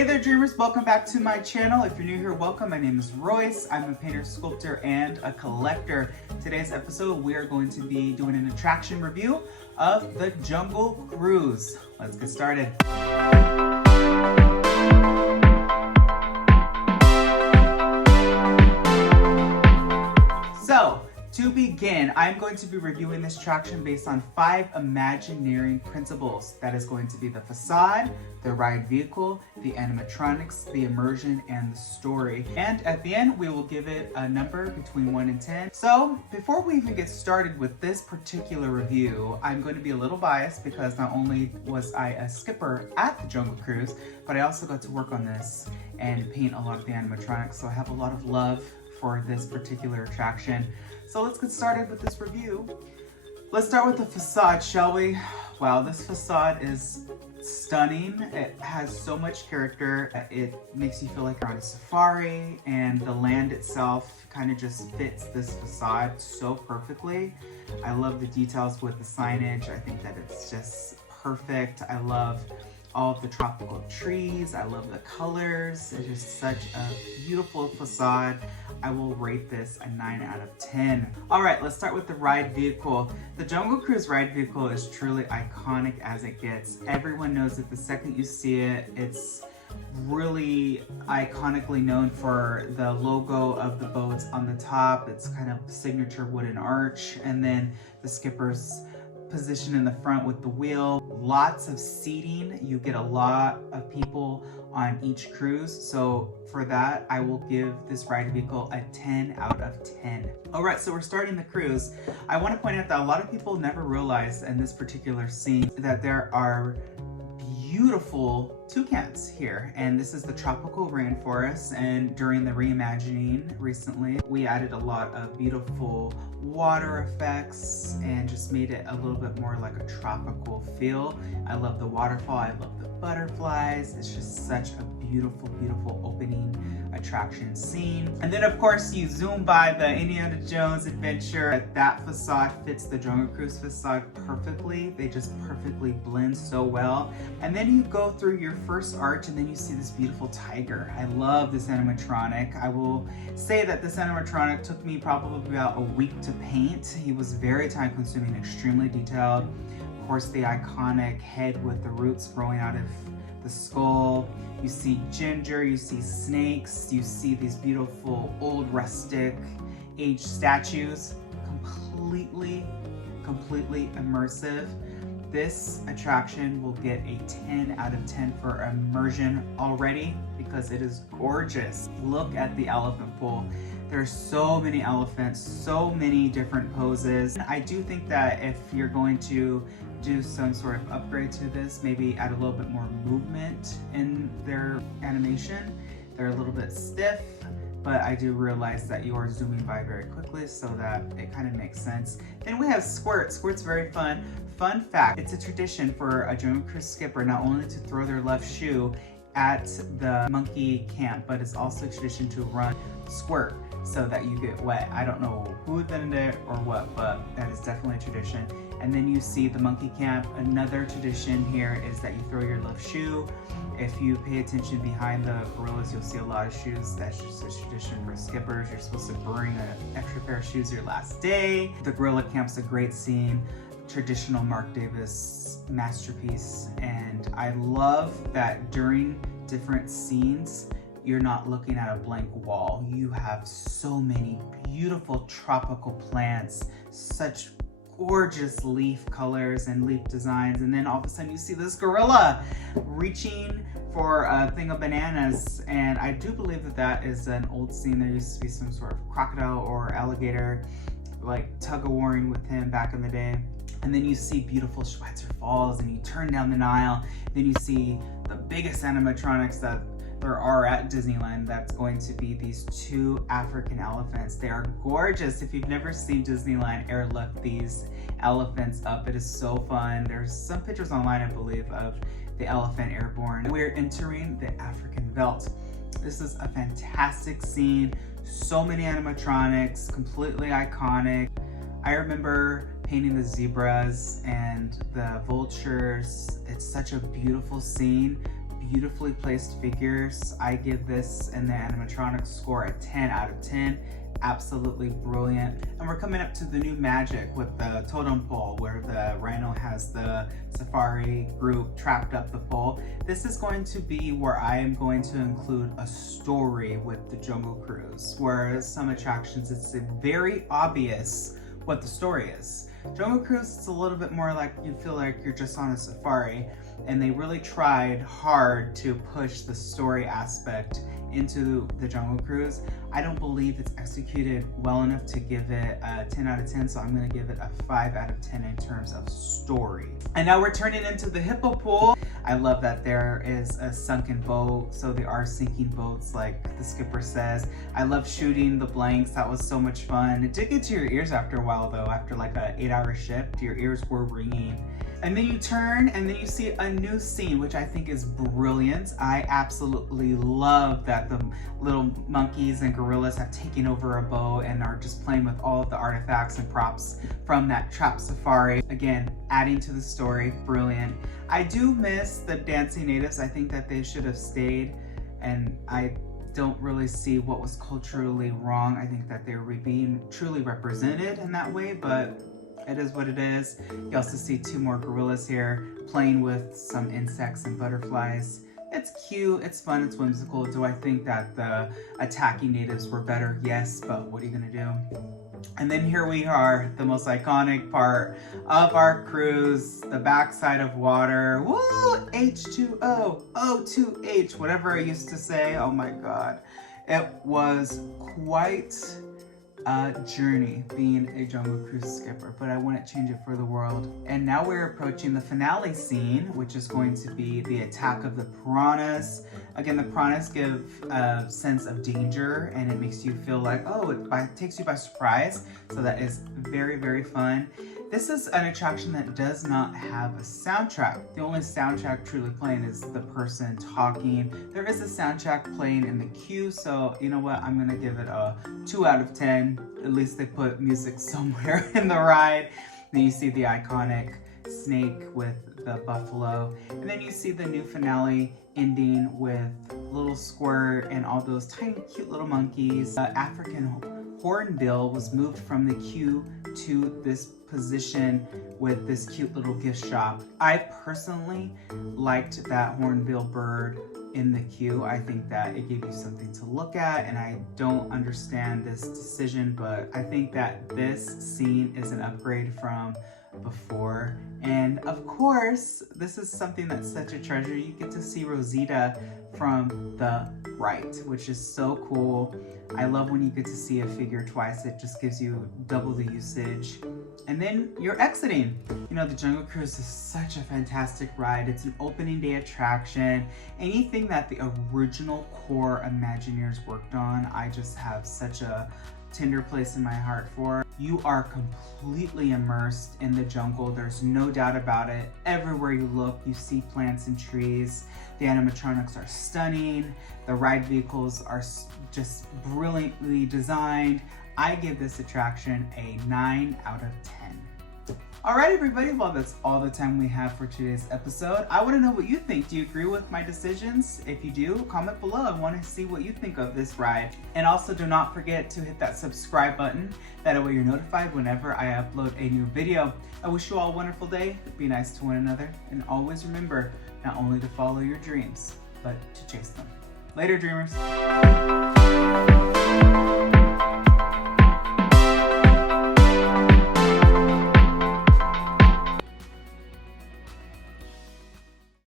Hey there dreamers, welcome back to my channel. If you're new here, welcome. My name is Royce. I'm a painter, sculptor, and a collector. Today's episode, we are going to be doing an attraction review of the Jungle Cruise. Let's get started. So, to begin, I'm going to be reviewing this attraction based on 5 Imagineering principles. That is going to be the facade, the ride vehicle, the animatronics, the immersion, and the story. And at the end, we will give it a number between 1 and 10. So before we even get started with this particular review, I'm going to be a little biased because not only was I a skipper at the Jungle Cruise, but I also got to work on this and paint a lot of the animatronics. So I have a lot of love for this particular attraction. So let's get started with this review. Let's start with the facade, shall we? Wow, this facade is stunning. It has so much character. It makes you feel like you're on a safari, and the land itself kind of just fits this facade so perfectly. I love the details with the signage. I think that it's just perfect. I love all of the tropical trees. I love the colors. It's just such a beautiful facade. I will rate this a 9 out of 10. All right, let's start with the ride vehicle. The Jungle Cruise ride vehicle is truly iconic as it gets. Everyone knows it the second you see it. It's really iconically known for the logo of the boats on the top. It's kind of signature wooden arch, and then the skipper's position in the front with the wheel. Lots of seating. You get a lot of people on each cruise. So for that, I will give this ride vehicle a 10 out of 10. All right, so we're starting the cruise. I want to point out that a lot of people never realize in this particular scene that there are beautiful toucans here, and this is the tropical rainforest. And during the reimagining recently, we added a lot of beautiful water effects and just made it a little bit more like a tropical feel. I love the waterfall. I love the butterflies. It's just such a beautiful, beautiful opening attraction scene. And then of course you zoom by the Indiana Jones adventure. That facade fits the Jungle Cruise facade perfectly. They just perfectly blend so well. And then you go through your first arch, and then you see this beautiful tiger. I love this animatronic. I will say that this animatronic took me probably about a week to paint. He was very time consuming, extremely detailed. Of course, the iconic head with the roots growing out of the skull. You see ginger, you see snakes, you see these beautiful old rustic aged statues. Completely immersive. This attraction will get a 10 out of 10 for immersion already because it is gorgeous. Look at the elephant pool. There's so many elephants, so many different poses. I do think that if you're going to do some sort of upgrade to this, maybe add a little bit more movement in their animation. They're a little bit stiff, but I do realize that you are zooming by very quickly, so that it kind of makes sense. Then we have Squirt. Squirt's very fun. Fun fact, it's a tradition for a Jungle Cruise skipper not only to throw their left shoe at the monkey camp, but it's also a tradition to run Squirt so that you get wet. I don't know who invented it or what, but that is definitely a tradition. And then you see the monkey camp. Another tradition here is that you throw your left shoe. If you pay attention behind the gorillas, you'll see a lot of shoes. That's just a tradition for skippers. You're supposed to bring an extra pair of shoes your last day. The gorilla camp's a great scene. Traditional Mark Davis masterpiece. And I love that during different scenes, you're not looking at a blank wall. You have so many beautiful tropical plants, such gorgeous leaf colors and leaf designs, and then all of a sudden you see this gorilla reaching for a thing of bananas. And I do believe that that is an old scene. There used to be some sort of crocodile or alligator like tug-of-warring with him back in the day. And then you see beautiful Schweitzer Falls, and you turn down the Nile. Then you see the biggest animatronics that there are at Disneyland. That's going to be these 2 African elephants. They are gorgeous. If you've never seen Disneyland airlift these elephants up, it is so fun. There's some pictures online, I believe, of the elephant airborne. We're entering the African Veldt. This is a fantastic scene. So many animatronics, completely iconic. I remember painting the zebras and the vultures. It's such a beautiful scene, beautifully placed figures. I give this and the animatronics score a 10 out of 10. Absolutely brilliant. And we're coming up to the new magic with the totem pole, where the rhino has the safari group trapped up the pole. This is going to be where I am going to include a story with the Jungle Cruise, whereas some attractions it's very obvious what the story is. Jungle Cruise, it's a little bit more like you feel like you're just on a safari, and they really tried hard to push the story aspect into the Jungle Cruise. I don't believe it's executed well enough to give it a 10 out of 10, so I'm gonna give it a 5 out of 10 in terms of story. And now we're turning into the hippo pool. I love that there is a sunken boat, so they are sinking boats like the skipper says. I love shooting the blanks, that was so much fun. It did get to your ears after a while though, after like an 8-hour shift, your ears were ringing. And then you turn and then you see a new scene, which I think is brilliant. I absolutely love that the little monkeys and gorillas have taken over a boat and are just playing with all of the artifacts and props from that trap safari. Again, adding to the story, brilliant. I do miss the dancing natives. I think that they should have stayed, and I don't really see what was culturally wrong. I think that they were being truly represented in that way, but it is what it is. You also see 2 more gorillas here playing with some insects and butterflies. It's cute, it's fun, it's whimsical. Do I think that the attacking natives were better? Yes, but what are you gonna do? And then here we are, the most iconic part of our cruise, the backside of water. Woo! H2O, O2H, whatever I used to say. Oh my God. It was quite a journey being a Jungle Cruise skipper, but I wouldn't change it for the world. And now we're approaching the finale scene, which is going to be the attack of the piranhas. Again, the piranhas give a sense of danger, and it makes you feel like, oh, it takes you by surprise. So that is very, very fun. This is an attraction that does not have a soundtrack. The only soundtrack truly playing is the person talking. There is a soundtrack playing in the queue, so you know what? I'm gonna give it a 2 out of 10. At least they put music somewhere in the ride. Then you see the iconic snake with the buffalo. And then you see the new finale ending with little Squirt and all those tiny cute little monkeys. African hornbill was moved from the queue to this position with this cute little gift shop. I personally liked that hornbill bird in the queue. I think that it gave you something to look at, and I don't understand this decision, but I think that this scene is an upgrade from before. And of course, this is something that's such a treasure. You get to see Rosita from the right, which is so cool. I love when you get to see a figure twice. It just gives you double the usage. And then you're exiting. You know, the Jungle Cruise is such a fantastic ride. It's an opening day attraction. Anything that the original core Imagineers worked on, I just have such a tender place in my heart for. You are completely immersed in the jungle. There's no doubt about it. Everywhere you look, you see plants and trees. The animatronics are stunning. The ride vehicles are just brilliantly designed. I give this attraction a 9 out of 10. All right, everybody, well, that's all the time we have for today's episode. I want to know what you think. Do you agree with my decisions? If you do, comment below. I want to see what you think of this ride. And also, do not forget to hit that subscribe button. That way you're notified whenever I upload a new video. I wish you all a wonderful day. Be nice to one another. And always remember, not only to follow your dreams, but to chase them. Later, dreamers.